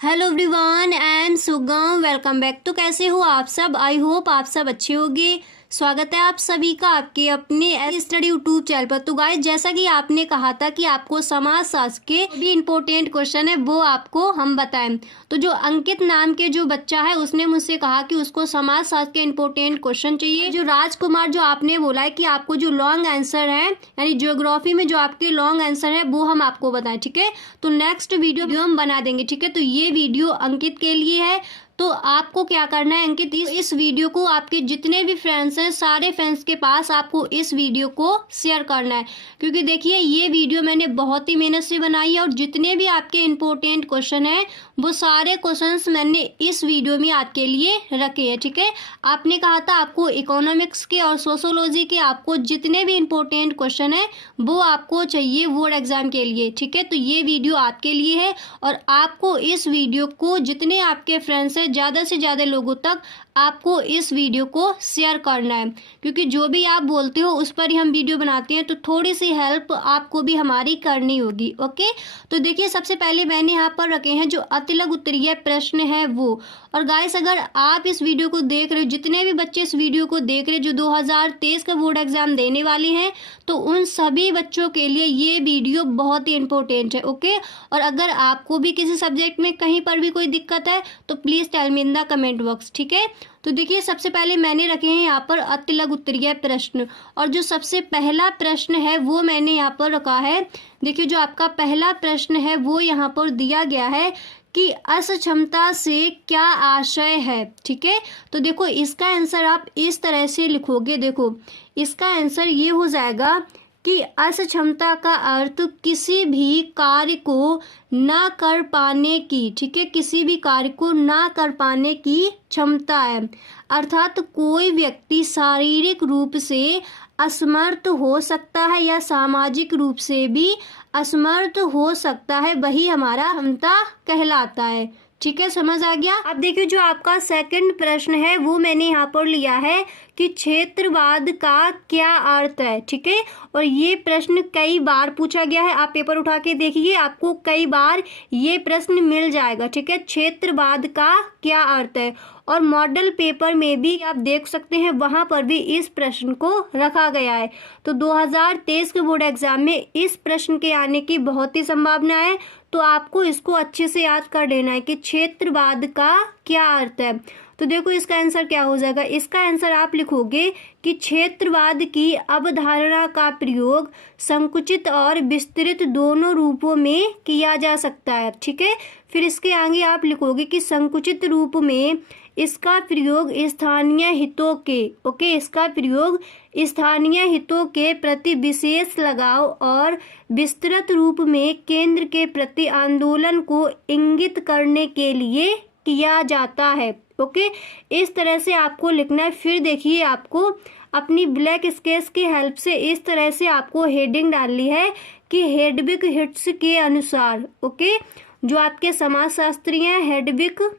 Hello everyone, I am सुगम। Welcome back. तो कैसे हो आप सब? आई होप आप सब अच्छे होंगे। स्वागत है आप सभी का आपके अपने स्टडी यूट्यूब चैनल पर। तो गाइस, जैसा कि आपने कहा था कि आपको समाज शास्त्र के भी इम्पोर्टेंट क्वेश्चन है वो आपको हम बताएं। तो जो अंकित नाम के जो बच्चा है उसने मुझसे कहा कि उसको समाज शास्त्र के इम्पोर्टेंट क्वेश्चन चाहिए। जो राजकुमार जो आपने बोला है कि आपको जो लॉन्ग आंसर है यानी ज्योग्राफी में जो आपके लॉन्ग आंसर है वो हम आपको बताएं, ठीक है। तो नेक्स्ट वीडियो हम बना देंगे, ठीक है। तो ये वीडियो अंकित के लिए है। तो आपको क्या करना है अंकित, इस वीडियो को आपके जितने भी फ्रेंड्स हैं सारे फ्रेंड्स के पास आपको इस वीडियो को शेयर करना है। क्योंकि देखिए ये वीडियो मैंने बहुत ही मेहनत से बनाई है और जितने भी आपके इम्पोर्टेंट क्वेश्चन हैं वो सारे क्वेश्चंस मैंने इस वीडियो में आपके लिए रखे हैं, ठीक है। आपने कहा था आपको इकोनॉमिक्स के और सोशोलॉजी के आपको जितने भी इम्पोर्टेंट क्वेश्चन है वो आपको चाहिए बोर्ड एग्जाम के लिए, ठीक है। तो ये वीडियो आपके लिए है और आपको इस वीडियो को जितने आपके फ्रेंड्स हैं ज़्यादा से ज़्यादा लोगों तक आपको इस वीडियो को शेयर करना है। क्योंकि जो भी आप बोलते हो उस पर ही हम वीडियो बनाते हैं, तो थोड़ी सी हेल्प आपको भी हमारी करनी होगी, ओके। तो देखिए सबसे पहले मैंने यहाँ पर रखे हैं जो अतिलघु उत्तरीय प्रश्न है वो। और गाइस, अगर आप इस वीडियो को देख रहे हो, जितने भी बच्चे इस वीडियो को देख रहे हैं जो 2023 का बोर्ड एग्जाम देने वाले हैं, तो उन सभी बच्चों के लिए ये वीडियो बहुत ही इंपॉर्टेंट है, ओके। और अगर आपको भी किसी सब्जेक्ट में कहीं पर भी कोई दिक्कत है तो please tell me in the comment box, ठीक है। तो देखिए सबसे पहले मैंने रखे हैं यहाँ पर अतिलघु उत्तरीय प्रश्न। और जो सबसे पहला प्रश्न है वो मैंने यहाँ पर रखा है। देखिए जो आपका पहला प्रश्न है वो यहाँ पर दिया गया है कि अक्षमता से क्या आशय है, ठीक है। तो देखो इसका आंसर आप इस तरह से लिखोगे। देखो इसका आंसर ये हो जाएगा कि अक्षमता का अर्थ किसी भी कार्य को ना कर पाने की, ठीक है, किसी भी कार्य को ना कर पाने की क्षमता है। अर्थात कोई व्यक्ति शारीरिक रूप से असमर्थ हो सकता है या सामाजिक रूप से भी असमर्थ हो सकता है, वही हमारा क्षमता कहलाता है, ठीक है। समझ आ गया। अब देखिए जो आपका सेकंड प्रश्न है वो मैंने यहाँ पर लिया है कि क्षेत्रवाद का क्या अर्थ है, ठीक है। और ये प्रश्न कई बार पूछा गया है, आप पेपर उठा के देखिए आपको कई बार ये प्रश्न मिल जाएगा, ठीक है। क्षेत्रवाद का क्या अर्थ है। और मॉडल पेपर में भी आप देख सकते हैं वहाँ पर भी इस प्रश्न को रखा गया है। तो 2023 के बोर्ड एग्जाम में इस प्रश्न के आने की बहुत ही संभावना है। तो आपको इसको अच्छे से याद कर लेना है कि क्षेत्रवाद का क्या अर्थ है। तो देखो इसका आंसर क्या हो जाएगा। इसका आंसर आप लिखोगे कि क्षेत्रवाद की अवधारणा का प्रयोग संकुचित और विस्तृत दोनों रूपों में किया जा सकता है, ठीक है। फिर इसके आगे आप लिखोगे कि संकुचित रूप में इसका प्रयोग स्थानीय हितों के, ओके, इसका प्रयोग स्थानीय हितों के प्रति विशेष लगाव और विस्तृत रूप में केंद्र के प्रति आंदोलन को इंगित करने के लिए किया जाता है, ओके। इस तरह से आपको लिखना है। फिर देखिए आपको अपनी ब्लैक स्केच की हेल्प से इस तरह से आपको हेडिंग डालनी है कि हेडविग हिट्स के अनुसार, ओके, जो आपके समाजशास्त्री हैं हेडविग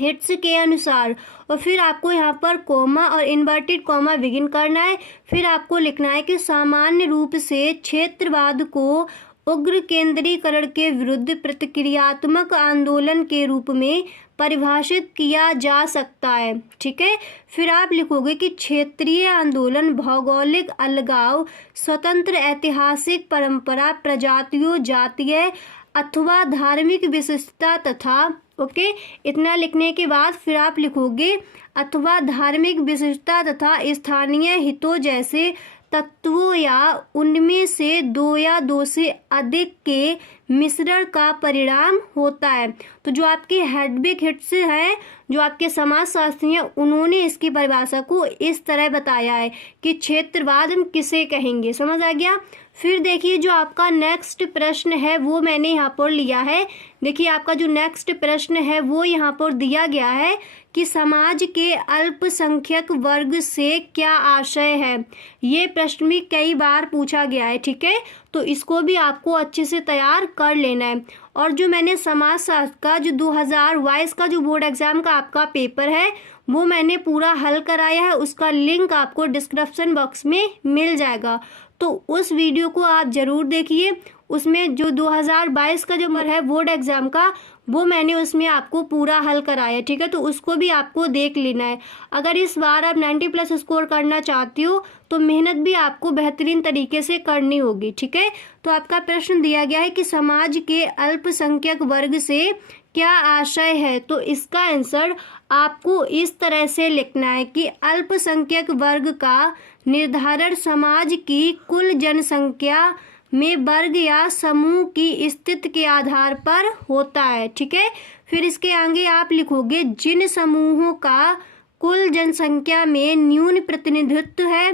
हिट्स के अनुसार। और फिर आपको यहाँ पर कोमा और इन्वर्टेड कोमा बिगिन करना है। फिर आपको लिखना है कि सामान्य रूप से क्षेत्रवाद को उग्र केंद्रीकरण के विरुद्ध प्रतिक्रियात्मक आंदोलन के रूप में परिभाषित किया जा सकता है, ठीक है। फिर आप लिखोगे कि क्षेत्रीय आंदोलन भौगोलिक अलगाव, स्वतंत्र ऐतिहासिक परंपरा, प्रजातियों, जातीय अथवा धार्मिक विशिष्टता तथा, ओके, इतना लिखने के बाद फिर आप लिखोगे अथवा धार्मिक विशिष्टता तथा स्थानीय हितों जैसे तत्वों या उनमें से दो या दो से अधिक के मिश्रण का परिणाम होता है। तो जो आपके हेडविग हिट्स हैं, जो आपके समाजशास्त्री हैं, उन्होंने इसकी परिभाषा को इस तरह बताया है कि क्षेत्रवाद हम किसे कहेंगे। समझ आ गया। फिर देखिए जो आपका नेक्स्ट प्रश्न है वो मैंने यहाँ पर लिया है। देखिए आपका जो नेक्स्ट प्रश्न है वो यहाँ पर दिया गया है कि समाज के अल्पसंख्यक वर्ग से क्या आशय है। ये प्रश्न भी कई बार पूछा गया है, ठीक है। तो इसको भी आपको अच्छे से तैयार कर लेना है। और जो मैंने समाजशास्त्र का जो 2022 का जो बोर्ड एग्जाम का आपका पेपर है वो मैंने पूरा हल कराया है, उसका लिंक आपको डिस्क्रिप्शन बॉक्स में मिल जाएगा। तो उस वीडियो को आप ज़रूर देखिए। उसमें जो 2022 का जो है बोर्ड एग्जाम का वो मैंने उसमें आपको पूरा हल कराया, ठीक है। तो उसको भी आपको देख लेना है। अगर इस बार आप 90+ स्कोर करना चाहती हो तो मेहनत भी आपको बेहतरीन तरीके से करनी होगी, ठीक है। तो आपका प्रश्न दिया गया है कि समाज के अल्पसंख्यक वर्ग से क्या आशय है। तो इसका आंसर आपको इस तरह से लिखना है कि अल्पसंख्यक वर्ग का निर्धारण समाज की कुल जनसंख्या में वर्ग या समूह की स्थिति के आधार पर होता है, ठीक है। फिर इसके आगे आप लिखोगे जिन समूहों का कुल जनसंख्या में न्यून प्रतिनिधित्व है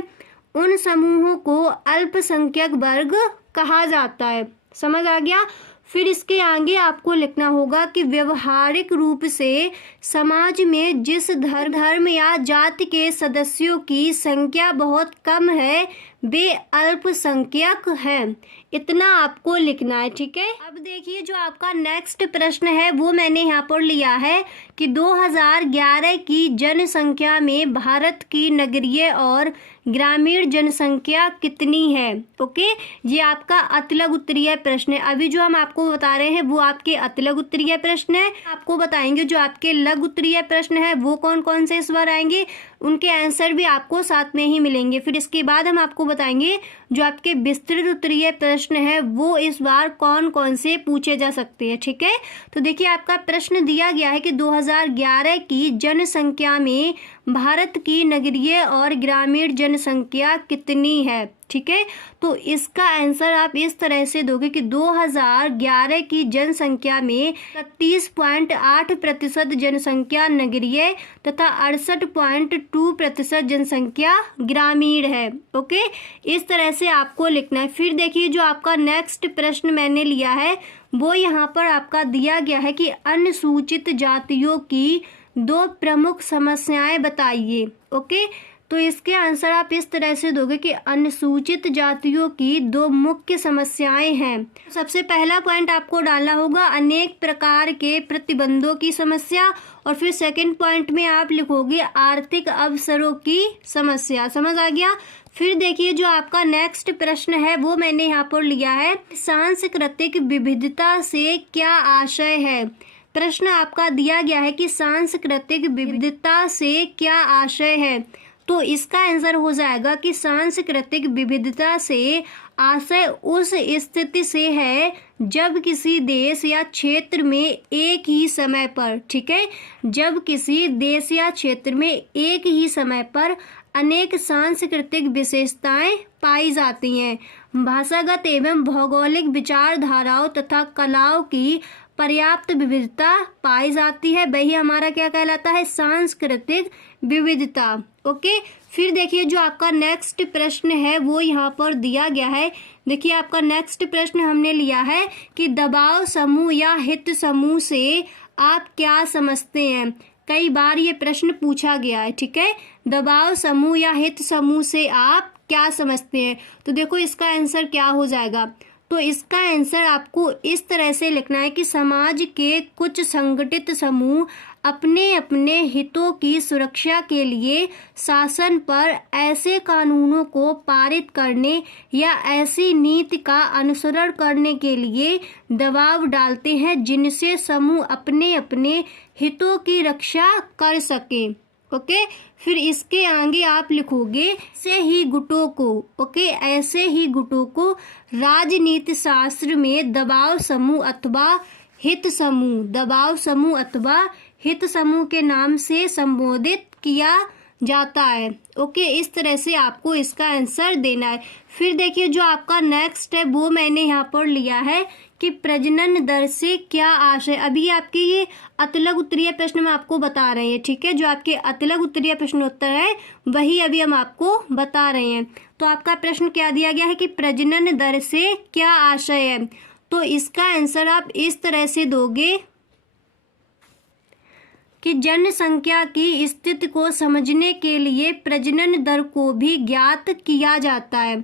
उन समूहों को अल्पसंख्यक वर्ग कहा जाता है। समझ आ गया। फिर इसके आगे आपको लिखना होगा कि व्यवहारिक रूप से समाज में जिस धर्म या जाति के सदस्यों की संख्या बहुत कम है वे अल्पसंख्यक हैं। इतना आपको लिखना है, ठीक है। अब देखिए जो आपका नेक्स्ट प्रश्न है वो मैंने यहाँ पर लिया है कि 2011 की जनसंख्या में भारत की नगरीय और ग्रामीण जनसंख्या कितनी है। ओके, ये आपका अतिलघु उत्तरीय प्रश्न है। अभी जो हम आपको बता रहे हैं वो आपके अतिलघु उत्तरीय प्रश्न है। आपको बताएंगे जो आपके लघु उत्तरीय प्रश्न है वो कौन कौन से इस बार आएंगे, उनके आंसर भी आपको साथ में ही मिलेंगे। फिर इसके बाद हम आपको बताएंगे जो आपके विस्तृत उत्तरीय प्रश्न है वो इस बार कौन कौन से पूछे जा सकते हैं, ठीक है। तो देखिए आपका प्रश्न दिया गया है कि 2011 की जनसंख्या में भारत की नगरीय और ग्रामीण जनसंख्या कितनी है, ठीक है। तो इसका आंसर आप इस तरह से दोगे कि 2011 की जनसंख्या में 31.8% जनसंख्या नगरीय तथा 68.2% जनसंख्या ग्रामीण है। ओके, इस तरह से आपको लिखना है। फिर देखिए जो आपका नेक्स्ट प्रश्न मैंने लिया है वो यहाँ पर आपका दिया गया है कि अनुसूचित जातियों की 2 प्रमुख समस्याएं बताइए। ओके, तो इसके आंसर आप इस तरह से दोगे कि अनुसूचित जातियों की 2 मुख्य समस्याएं हैं। सबसे पहला पॉइंट आपको डालना होगा अनेक प्रकार के प्रतिबंधों की समस्या, और फिर सेकंड पॉइंट में आप लिखोगे आर्थिक अवसरों की समस्या। समझ आ गया। फिर देखिए जो आपका नेक्स्ट प्रश्न है वो मैंने यहाँ पर लिया है सांस्कृतिक विविधता से क्या आशय है। प्रश्न आपका दिया गया है कि सांस्कृतिक विविधता से क्या आशय है। तो इसका आंसर हो जाएगा कि सांस्कृतिक विविधता से आशय उस स्थिति से है जब किसी देश या क्षेत्र में एक ही समय पर, ठीक है, जब किसी देश या क्षेत्र में एक ही समय पर अनेक सांस्कृतिक विशेषताएं पाई जाती हैं, भाषागत एवं भौगोलिक विचारधाराओं तथा कलाओं की पर्याप्त विविधता पाई जाती है, वही हमारा क्या कहलाता है, सांस्कृतिक विविधता। ओके, फिर देखिए जो आपका नेक्स्ट प्रश्न है वो यहाँ पर दिया गया है। देखिए आपका नेक्स्ट प्रश्न हमने लिया है कि दबाव समूह या हित समूह से आप क्या समझते हैं। कई बार ये प्रश्न पूछा गया है, ठीक है। दबाव समूह या हित समूह से आप क्या समझते हैं। तो देखो इसका आंसर क्या हो जाएगा। तो इसका आंसर आपको इस तरह से लिखना है कि समाज के कुछ संगठित समूह अपने अपने हितों की सुरक्षा के लिए शासन पर ऐसे कानूनों को पारित करने या ऐसी नीति का अनुसरण करने के लिए दबाव डालते हैं जिनसे समूह अपने अपने हितों की रक्षा कर सके। ओके, फिर इसके आगे आप लिखोगे ऐसे ही गुटों को, ओके, ऐसे ही गुटों को राजनीति शास्त्र में दबाव समूह अथवा हित समूह, दबाव समूह अथवा हित समूह के नाम से संबोधित किया जाता है। ओके, इस तरह से आपको इसका आंसर देना है। फिर देखिए जो आपका नेक्स्ट है वो मैंने यहाँ पर लिया है कि प्रजनन दर से क्या आशय। अभी आपके ये अतिलघु उत्तरीय प्रश्न में आपको बता रहे हैं, ठीक है। जो आपके अतिलघु उत्तरीय प्रश्नोत्तर है वही अभी हम आपको बता रहे हैं। तो आपका प्रश्न क्या दिया गया है कि प्रजनन दर से क्या आशय है। तो इसका आंसर आप इस तरह से दोगे कि जनसंख्या की स्थिति को समझने के लिए प्रजनन दर को भी ज्ञात किया जाता है।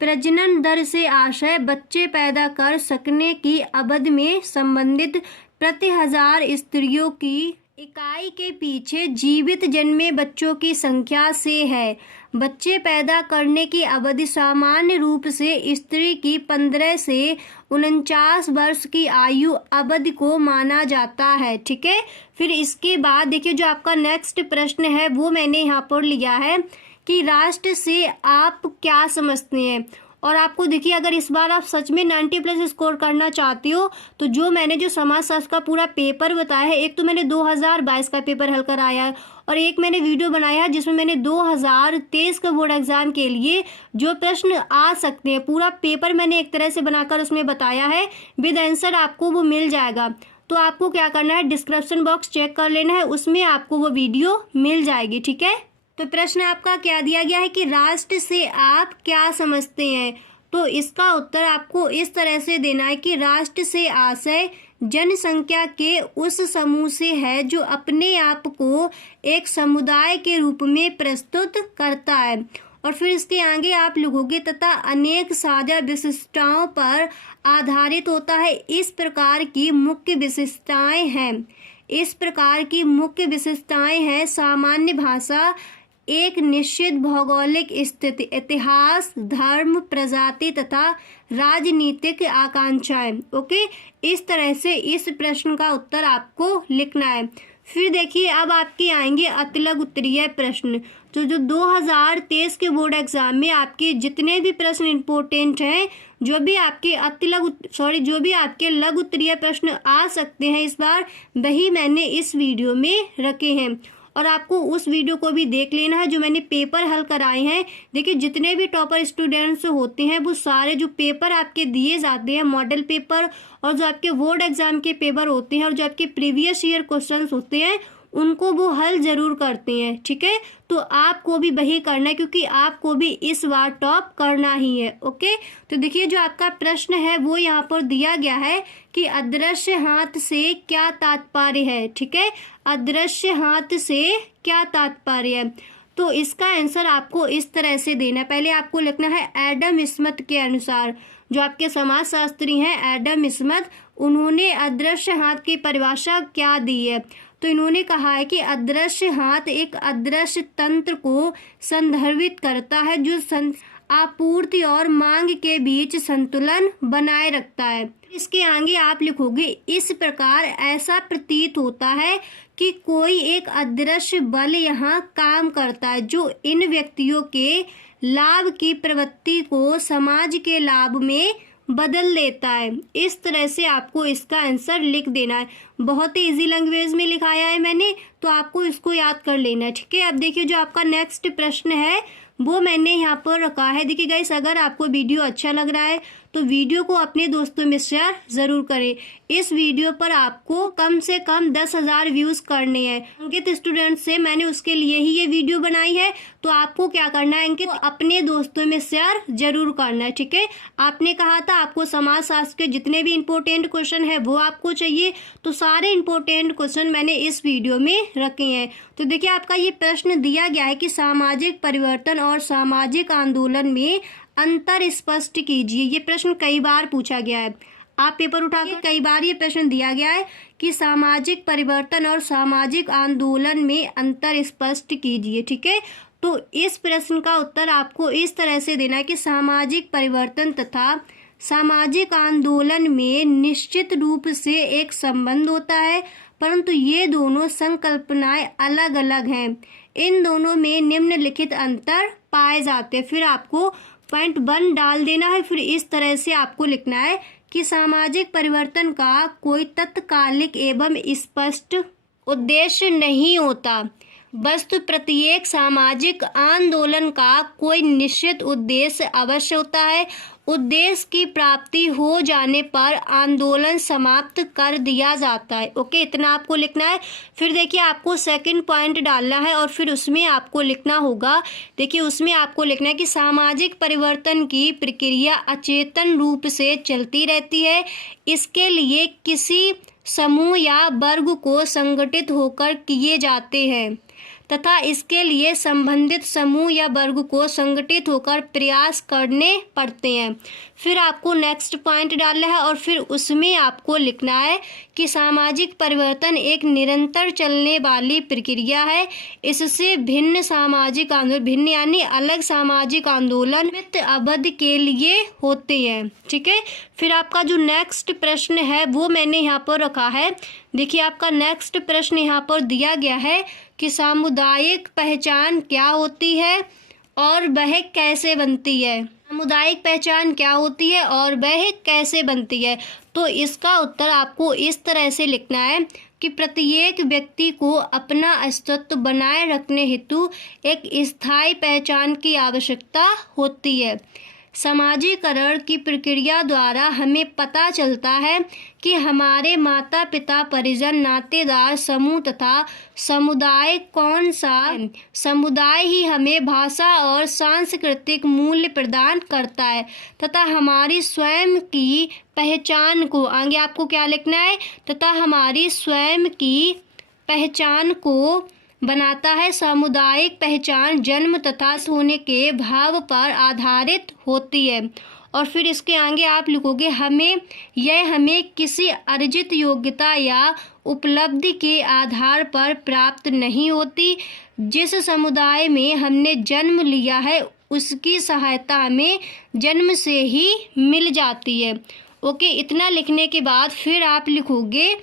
प्रजनन दर से आशय बच्चे पैदा कर सकने की अवधि में संबंधित प्रति 1000 स्त्रियों की इकाई के पीछे जीवित जन्मे बच्चों की संख्या से है। बच्चे पैदा करने की अवधि सामान्य रूप से स्त्री की 15 से 49 वर्ष की आयु अवधि को माना जाता है। ठीक है, फिर इसके बाद देखिए जो आपका नेक्स्ट प्रश्न है वो मैंने यहाँ पर लिया है कि राष्ट्र से आप क्या समझते हैं। और आपको देखिए अगर इस बार आप सच में 90+ स्कोर करना चाहती हो तो जो मैंने जो समाजशास्त्र का पूरा पेपर बताया है, एक तो मैंने 2022 का पेपर हल कराया है और एक मैंने वीडियो बनाया है जिसमें मैंने 2023 का बोर्ड एग्जाम के लिए जो प्रश्न आ सकते हैं पूरा पेपर मैंने एक तरह से बनाकर उसमें बताया है, विद आंसर आपको वो मिल जाएगा। तो आपको क्या करना है, डिस्क्रिप्शन बॉक्स चेक कर लेना है, उसमें आपको वो वीडियो मिल जाएगी। ठीक है, तो प्रश्न आपका क्या दिया गया है कि राष्ट्र से आप क्या समझते हैं। तो इसका उत्तर आपको इस तरह से देना है कि राष्ट्र से आशय जनसंख्या के उस समूह से है जो अपने आप को एक समुदाय के रूप में प्रस्तुत करता है। और फिर इसके आगे आप लिखोगे तथा अनेक साझा विशिष्टताओं पर आधारित होता है। इस प्रकार की मुख्य विशेषताएं हैं। इस प्रकार की मुख्य विशेषताएं हैं सामान्य भाषा, एक निश्चित भौगोलिक स्थिति, इतिहास, धर्म, प्रजाति तथा राजनीतिक आकांक्षाएं। ओके, इस तरह से इस प्रश्न का उत्तर आपको लिखना है। फिर देखिए अब आपके आएंगे अतिलघु उत्तरीय प्रश्न। तो जो 2023 के बोर्ड एग्जाम में आपके जितने भी प्रश्न इंपॉर्टेंट हैं, जो भी आपके लघु उत्तरीय प्रश्न आ सकते हैं इस बार, वही मैंने इस वीडियो में रखे हैं। और आपको उस वीडियो को भी देख लेना है जो मैंने पेपर हल कराए हैं। देखिए जितने भी टॉपर स्टूडेंट्स होते हैं वो सारे जो पेपर आपके दिए जाते हैं मॉडल पेपर और जो आपके बोर्ड एग्जाम के पेपर होते हैं और जो आपके प्रीवियस ईयर क्वेश्चंस होते हैं उनको वो हल जरूर करते हैं। ठीक है, तो आपको भी वही करना है क्योंकि आपको भी इस बार टॉप करना ही है। ओके, तो देखिए जो आपका प्रश्न है वो यहाँ पर दिया गया है कि अदृश्य हाथ से क्या तात्पर्य है। ठीक है, अदृश्य हाथ से क्या तात्पर्य है। तो इसका आंसर आपको इस तरह से देना है। पहले आपको लिखना है एडम स्मिथ के अनुसार, जो आपके समाजशास्त्री हैं एडम स्मिथ, उन्होंने अदृश्य हाथ की परिभाषा क्या दी है। तो इन्होंने कहा है कि अदृश्य हाथ एक अदृश्य तंत्र को संदर्भित करता है जो आपूर्ति और मांग के बीच संतुलन बनाए रखता है। इसके आगे आप लिखोगे इस प्रकार ऐसा प्रतीत होता है कि कोई एक अदृश्य बल यहाँ काम करता है जो इन व्यक्तियों के लाभ की प्रवृत्ति को समाज के लाभ में बदल देता है। इस तरह से आपको इसका आंसर लिख देना है। बहुत ही इजी लैंग्वेज में लिखाया है मैंने, तो आपको इसको याद कर लेना है। ठीक है, अब देखिए जो आपका नेक्स्ट प्रश्न है वो मैंने यहाँ पर रखा है। देखिए गाइस, अगर आपको वीडियो अच्छा लग रहा है तो वीडियो को अपने दोस्तों में शेयर ज़रूर करें। इस वीडियो पर आपको कम से कम 10,000 व्यूज़ करने हैं। अंकित स्टूडेंट से मैंने उसके लिए ही ये वीडियो बनाई है, तो आपको क्या करना है अंकित, अपने दोस्तों में शेयर जरूर करना है। ठीक है, आपने कहा था आपको समाजशास्त्र के जितने भी इंपॉर्टेंट क्वेश्चन है वो आपको चाहिए, तो सारे इंपॉर्टेंट क्वेश्चन मैंने इस वीडियो में रखे हैं। तो देखिए आपका ये प्रश्न दिया गया है कि सामाजिक परिवर्तन और सामाजिक आंदोलन में अंतर स्पष्ट कीजिए। ये प्रश्न कई बार पूछा गया है, आप पेपर उठाकर कई बार ये प्रश्न दिया गया है कि सामाजिक परिवर्तन और सामाजिक आंदोलन में अंतर स्पष्ट कीजिए। ठीक है, तो इस प्रश्न का उत्तर आपको इस तरह से देना है कि सामाजिक परिवर्तन तथा सामाजिक आंदोलन में निश्चित रूप से एक संबंध होता है, परंतु ये दोनों संकल्पनाएं अलग अलग हैं। इन दोनों में निम्नलिखित अंतर पाए जाते हैं। फिर आपको पॉइंट 1 डाल देना है। फिर इस तरह से आपको लिखना है कि सामाजिक परिवर्तन का कोई तत्कालिक एवं स्पष्ट उद्देश्य नहीं होता, वस्तु प्रत्येक सामाजिक आंदोलन का कोई निश्चित उद्देश्य अवश्य होता है। उद्देश्य की प्राप्ति हो जाने पर आंदोलन समाप्त कर दिया जाता है। ओके, इतना आपको लिखना है। फिर देखिए आपको सेकंड पॉइंट डालना है और फिर उसमें आपको लिखना होगा, देखिए उसमें आपको लिखना है कि सामाजिक परिवर्तन की प्रक्रिया अचेतन रूप से चलती रहती है। इसके लिए किसी समूह या वर्ग को संगठित होकर किए जाते हैं तथा इसके लिए संबंधित समूह या वर्ग को संगठित होकर प्रयास करने पड़ते हैं। फिर आपको नेक्स्ट पॉइंट डालना है और फिर उसमें आपको लिखना है कि सामाजिक परिवर्तन एक निरंतर चलने वाली प्रक्रिया है। इससे भिन्न सामाजिक आंदोलन, भिन्न यानी अलग सामाजिक आंदोलन सीमित अवधि के लिए होते हैं। ठीक है, फिर आपका जो नेक्स्ट प्रश्न है वो मैंने यहाँ पर रखा है। देखिए आपका नेक्स्ट प्रश्न यहाँ पर दिया गया है कि सामुदायिक पहचान क्या होती है और वह कैसे बनती है। सामुदायिक पहचान क्या होती है और वह कैसे बनती है, तो इसका उत्तर आपको इस तरह से लिखना है कि प्रत्येक व्यक्ति को अपना अस्तित्व बनाए रखने हेतु एक स्थायी पहचान की आवश्यकता होती है। समाजीकरण की प्रक्रिया द्वारा हमें पता चलता है कि हमारे माता पिता, परिजन, नातेदार समूह तथा समुदाय कौन सा है। समुदाय ही हमें भाषा और सांस्कृतिक मूल्य प्रदान करता है तथा हमारी स्वयं की पहचान को, आगे आपको क्या लिखना है, तथा हमारी स्वयं की पहचान को बनाता है। सामुदायिक पहचान जन्म तथा होने के भाव पर आधारित होती है। और फिर इसके आगे आप लिखोगे हमें किसी अर्जित योग्यता या उपलब्धि के आधार पर प्राप्त नहीं होती। जिस समुदाय में हमने जन्म लिया है उसकी सहायता हमें जन्म से ही मिल जाती है। ओके, इतना लिखने के बाद फिर आप लिखोगे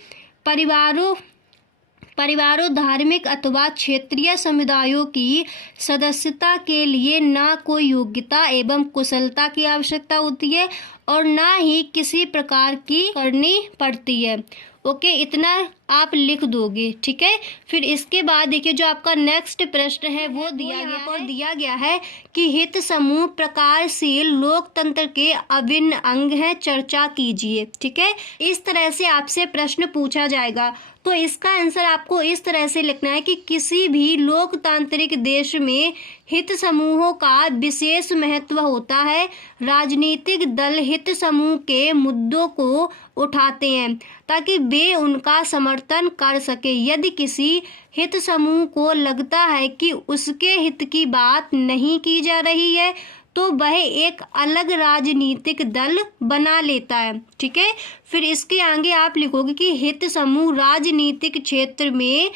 परिवारों, धार्मिक अथवा क्षेत्रीय समुदायों की सदस्यता के लिए ना कोई योग्यता एवं कुशलता की आवश्यकता होती है और ना ही किसी प्रकार की करनी पड़ती है। ओके, इतना आप लिख दोगे। ठीक है, फिर इसके बाद देखिए जो आपका नेक्स्ट प्रश्न है वो दिया गया है कि हित समूह प्रकारशील लोकतंत्र के अभिन्न अंग है, चर्चा कीजिए। ठीक है, इस तरह से आपसे प्रश्न पूछा जाएगा। तो इसका आंसर आपको इस तरह से लिखना है कि किसी भी लोकतांत्रिक देश में हित समूहों का विशेष महत्व होता है। राजनीतिक दल हित समूह के मुद्दों को उठाते हैं ताकि वे उनका समर्थन कर सके। यदि किसी हित समूह को लगता है कि उसके हित की बात नहीं की जा रही है तो वह एक अलग राजनीतिक दल बना लेता है। ठीक है, फिर इसके आगे आप लिखोगे कि हित समूह राजनीतिक क्षेत्र में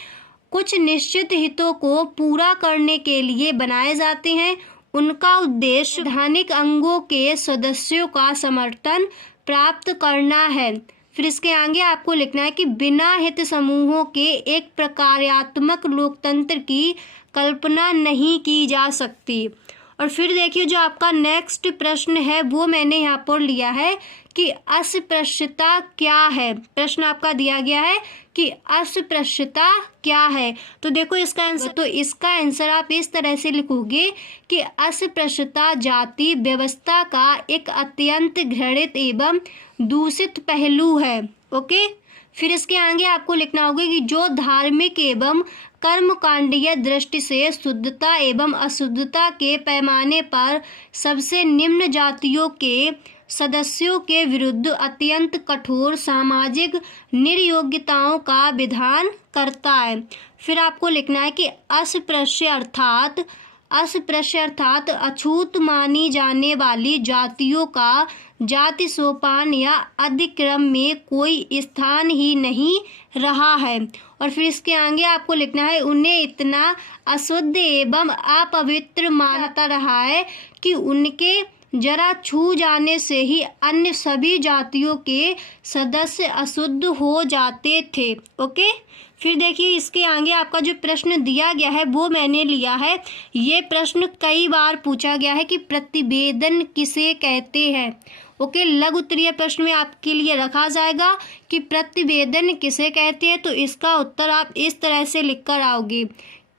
कुछ निश्चित हितों को पूरा करने के लिए बनाए जाते हैं। उनका उद्देश्य संवैधानिक अंगों के सदस्यों का समर्थन प्राप्त करना है। फिर इसके आगे आपको लिखना है कि बिना हित समूहों के एक प्रक्रियात्मक लोकतंत्र की कल्पना नहीं की जा सकती। और फिर देखिए जो आपका नेक्स्ट प्रश्न है वो मैंने यहाँ पर लिया है कि अस्पृश्यता क्या है। प्रश्न आपका दिया गया है कि अस्पृश्यता क्या है। तो देखो इसका आंसर आप इस तरह से लिखोगे कि अस्पृश्यता जाति व्यवस्था का एक अत्यंत घृणित एवं दूषित पहलू है। ओके, फिर इसके आगे आपको लिखना होगा कि जो धार्मिक एवं कर्मकांडीय दृष्टि से शुद्धता एवं अशुद्धता के पैमाने पर सबसे निम्न जातियों के सदस्यों के विरुद्ध अत्यंत कठोर सामाजिक निर्योग्यताओं का विधान करता है। फिर आपको लिखना है कि अस्पृश्य अर्थात अछूत मानी जाने वाली जातियों का जाति सोपान या अधिक्रम में कोई स्थान ही नहीं रहा है। और फिर इसके आगे आपको लिखना है उन्हें इतना अशुद्ध एवं अपवित्र मानता रहा है कि उनके जरा छू जाने से ही अन्य सभी जातियों के सदस्य अशुद्ध हो जाते थे। ओके, फिर देखिए इसके आगे आपका जो प्रश्न दिया गया है वो मैंने लिया है। ये प्रश्न कई बार पूछा गया है कि प्रतिवेदन किसे कहते हैं। ओके, लघु उत्तरीय प्रश्न में आपके लिए रखा जाएगा कि प्रतिवेदन किसे कहते हैं। तो इसका उत्तर आप इस तरह से लिख कर आओगे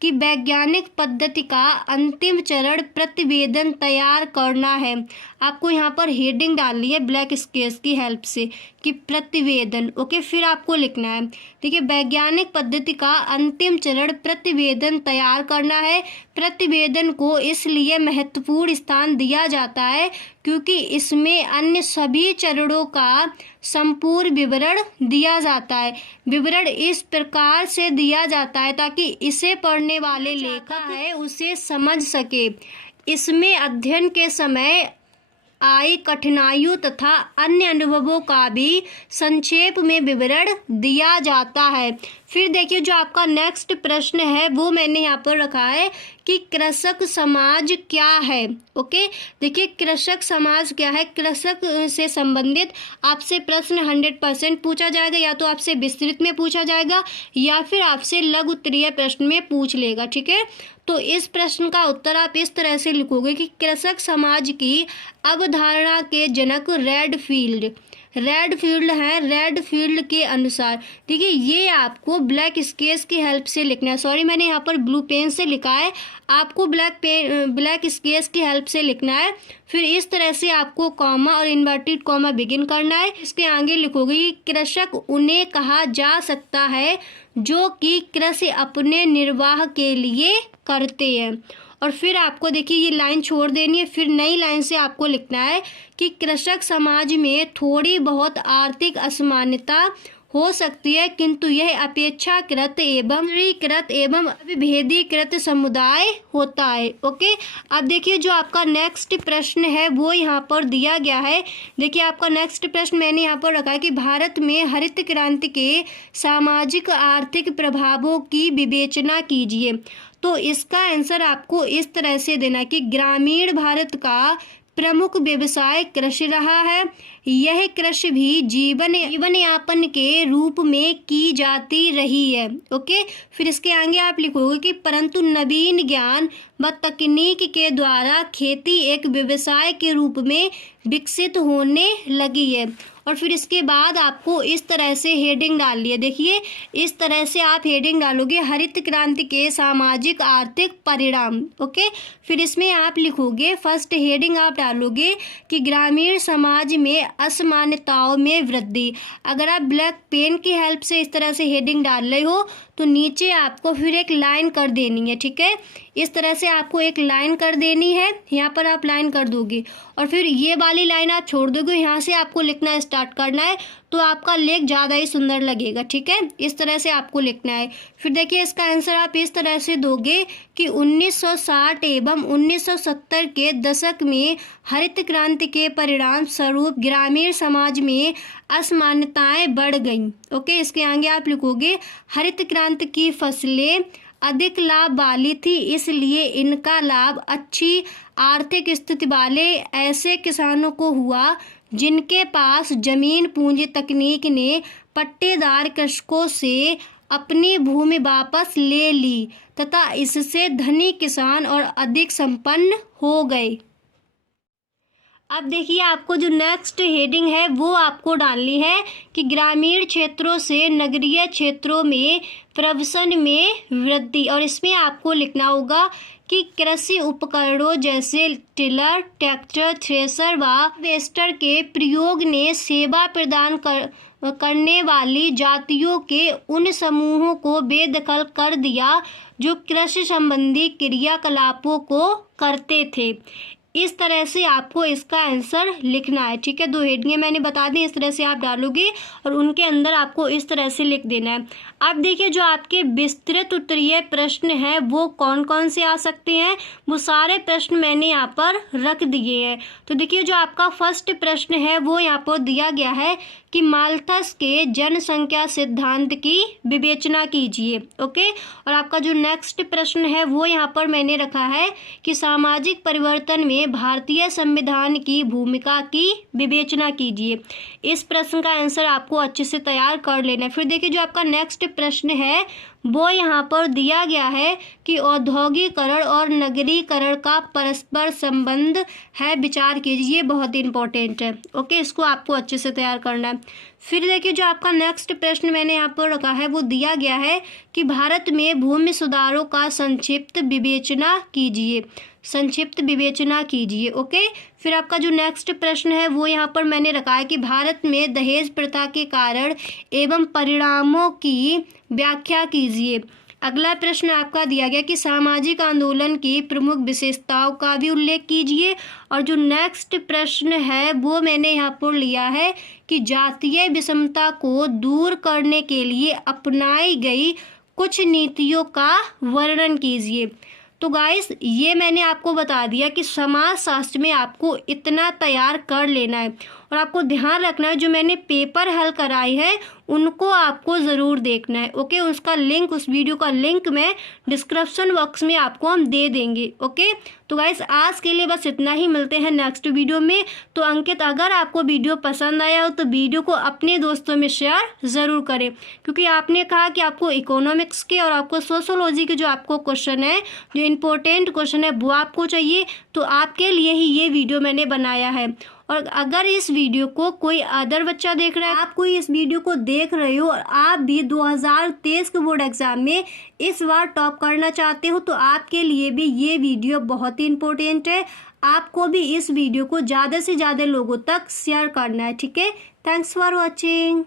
कि वैज्ञानिक पद्धति का अंतिम चरण प्रतिवेदन तैयार करना है। आपको यहाँ पर हेडिंग डालनी है ब्लैक स्केच की हेल्प से कि प्रतिवेदन। ओके, फिर आपको लिखना है, देखिए वैज्ञानिक पद्धति का अंतिम चरण प्रतिवेदन तैयार करना है। प्रतिवेदन को इसलिए महत्वपूर्ण स्थान दिया जाता है क्योंकि इसमें अन्य सभी चरणों का संपूर्ण विवरण दिया जाता है। विवरण इस प्रकार से दिया जाता है ताकि इसे पढ़ने वाले लेखक है उसे समझ सके। इसमें अध्ययन के समय आई कठिनाइयों तथा अन्य अनुभवों का भी संक्षेप में विवरण दिया जाता है। फिर देखिए जो आपका नेक्स्ट प्रश्न है वो मैंने यहाँ पर रखा है कि कृषक समाज क्या है। ओके, देखिए कृषक समाज क्या है, कृषक से संबंधित आपसे प्रश्न 100% पूछा जाएगा, या तो आपसे विस्तृत में पूछा जाएगा या फिर आपसे लघु उत्तरीय प्रश्न में पूछ लेगा। ठीक है, तो इस प्रश्न का उत्तर आप इस तरह से लिखोगे कि कृषक समाज की अवधारणा के जनक रेडफील्ड है। रेडफील्ड के अनुसार, देखिए ये आपको ब्लैक स्केच की हेल्प से लिखना है। सॉरी, मैंने यहाँ पर ब्लू पेन से लिखा है, आपको ब्लैक स्केच की हेल्प से लिखना है। फिर इस तरह से आपको कॉमा और इन्वर्टेड कॉमा बिगिन करना है। इसके आगे लिखोगे कि कृषक उन्हें कहा जा सकता है जो कि कृषि अपने निर्वाह के लिए करते हैं। और फिर आपको देखिए ये लाइन छोड़ देनी है, फिर नई लाइन से आपको लिखना है कि कृषक समाज में थोड़ी बहुत आर्थिक असमानता हो सकती है, किंतु यह अपेक्षाकृत एवं श्रेणीकृत एवं विभेदीकृत समुदाय होता है। ओके, अब देखिए जो आपका नेक्स्ट प्रश्न है वो यहाँ पर दिया गया है। देखिए आपका नेक्स्ट प्रश्न मैंने यहाँ पर रखा है कि भारत में हरित क्रांति के सामाजिक आर्थिक प्रभावों की विवेचना कीजिए। तो इसका आंसर आपको इस तरह से देना कि ग्रामीण भारत का प्रमुख व्यवसाय कृषि रहा है। यह कृषि भी जीवन यापन के रूप में की जाती रही है। ओके, फिर इसके आगे आप लिखोगे कि परंतु नवीन ज्ञान व तकनीक के द्वारा खेती एक व्यवसाय के रूप में विकसित होने लगी है। और फिर इसके बाद आपको इस तरह से हेडिंग डालनी है। देखिए इस तरह से आप हेडिंग डालोगे, हरित क्रांति के सामाजिक आर्थिक परिणाम। ओके, फिर इसमें आप लिखोगे, फर्स्ट हेडिंग आप डालोगे कि ग्रामीण समाज में असमानताओं में वृद्धि। अगर आप ब्लैक पेन की हेल्प से इस तरह से हेडिंग डाल रहे हो तो नीचे आपको फिर एक लाइन कर देनी है। ठीक है, इस तरह से आपको एक लाइन कर देनी है, यहाँ पर आप लाइन कर दोगे और फिर ये वाली लाइन आप छोड़ दोगे, यहाँ से आपको लिखना स्टार्ट करना है तो आपका लेख ज़्यादा ही सुंदर लगेगा। ठीक है, इस तरह से आपको लिखना है। फिर देखिए इसका आंसर आप इस तरह से दोगे कि 1960 एवं 1970 के दशक में हरित क्रांति के परिणाम स्वरूप ग्रामीण समाज में असमानताएं बढ़ गईं। ओके, इसके आगे आप लिखोगे, हरित क्रांति की फसलें अधिक लाभ वाली थी, इसलिए इनका लाभ अच्छी आर्थिक स्थिति वाले ऐसे किसानों को हुआ जिनके पास जमीन पूंजी तकनीक ने पट्टेदार कृषकों से अपनी भूमि वापस ले ली तथा इससे धनी किसान और अधिक संपन्न हो गए। अब देखिए आपको जो नेक्स्ट हेडिंग है वो आपको डालनी है कि ग्रामीण क्षेत्रों से नगरीय क्षेत्रों में प्रवसन में वृद्धि। और इसमें आपको लिखना होगा कि कृषि उपकरणों जैसे टिलर, ट्रैक्टर, थ्रेशर व हार्वेस्टर के प्रयोग ने सेवा प्रदान करने वाली जातियों के उन समूहों को बेदखल कर दिया जो कृषि संबंधी क्रियाकलापों को करते थे। इस तरह से आपको इसका आंसर लिखना है। ठीक है, दो हेडिंगें मैंने बता दी, इस तरह से आप डालोगे और उनके अंदर आपको इस तरह से लिख देना है। अब देखिए जो आपके विस्तृत उत्तरीय प्रश्न हैं वो कौन कौन से आ सकते हैं, वो सारे प्रश्न मैंने यहाँ पर रख दिए हैं। तो देखिए जो आपका फर्स्ट प्रश्न है वो यहाँ पर दिया गया है कि माल्थस के जनसंख्या सिद्धांत की विवेचना कीजिए। ओके, और आपका जो नेक्स्ट प्रश्न है वो यहाँ पर मैंने रखा है कि सामाजिक परिवर्तन में भारतीय संविधान की भूमिका की विवेचना कीजिए। इस प्रश्न का आंसर आपको अच्छे से तैयार कर लेना है। फिर देखिए जो आपका नेक्स्ट प्रश्न है वो यहाँ पर दिया गया है कि औद्योगिकरण और नगरीकरण का परस्पर संबंध है, विचार कीजिए। ये बहुत ही इंपॉर्टेंट है। ओके, इसको आपको अच्छे से तैयार करना है। फिर देखिए जो आपका नेक्स्ट प्रश्न मैंने यहाँ पर रखा है वो दिया गया है कि भारत में भूमि सुधारों का संक्षिप्त विवेचना कीजिए। ओके, फिर आपका जो नेक्स्ट प्रश्न है वो यहाँ पर मैंने रखा है कि भारत में दहेज प्रथा के कारण एवं परिणामों की व्याख्या कीजिए। अगला प्रश्न आपका दिया गया कि सामाजिक आंदोलन की प्रमुख विशेषताओं का भी उल्लेख कीजिए। और जो नेक्स्ट प्रश्न है वो मैंने यहाँ पर लिया है कि जातीय विषमता को दूर करने के लिए अपनाई गई कुछ नीतियों का वर्णन कीजिए। तो गाइस ये मैंने आपको बता दिया कि समाजशास्त्र में आपको इतना तैयार कर लेना है और आपको ध्यान रखना है जो मैंने पेपर हल कराई है उनको आपको ज़रूर देखना है। ओके, उसका लिंक, उस वीडियो का लिंक मैं डिस्क्रिप्शन बॉक्स में आपको हम दे देंगे। ओके, तो गाइस आज के लिए बस इतना ही, मिलते हैं नेक्स्ट वीडियो में। तो अंकित, अगर आपको वीडियो पसंद आया हो तो वीडियो को अपने दोस्तों में शेयर ज़रूर करें, क्योंकि आपने कहा कि आपको इकोनॉमिक्स के और आपको सोशोलॉजी के जो आपको क्वेश्चन है, जो इम्पोर्टेंट क्वेश्चन है वो आपको चाहिए, तो आपके लिए ही ये वीडियो मैंने बनाया है। और अगर इस वीडियो को कोई अदर बच्चा देख रहा है, आप कोई इस वीडियो को देख रहे हो और आप भी 2023 के बोर्ड एग्जाम में इस बार टॉप करना चाहते हो, तो आपके लिए भी ये वीडियो बहुत ही इम्पोर्टेंट है। आपको भी इस वीडियो को ज़्यादा से ज़्यादा लोगों तक शेयर करना है। ठीक है, थैंक्स फॉर वॉचिंग।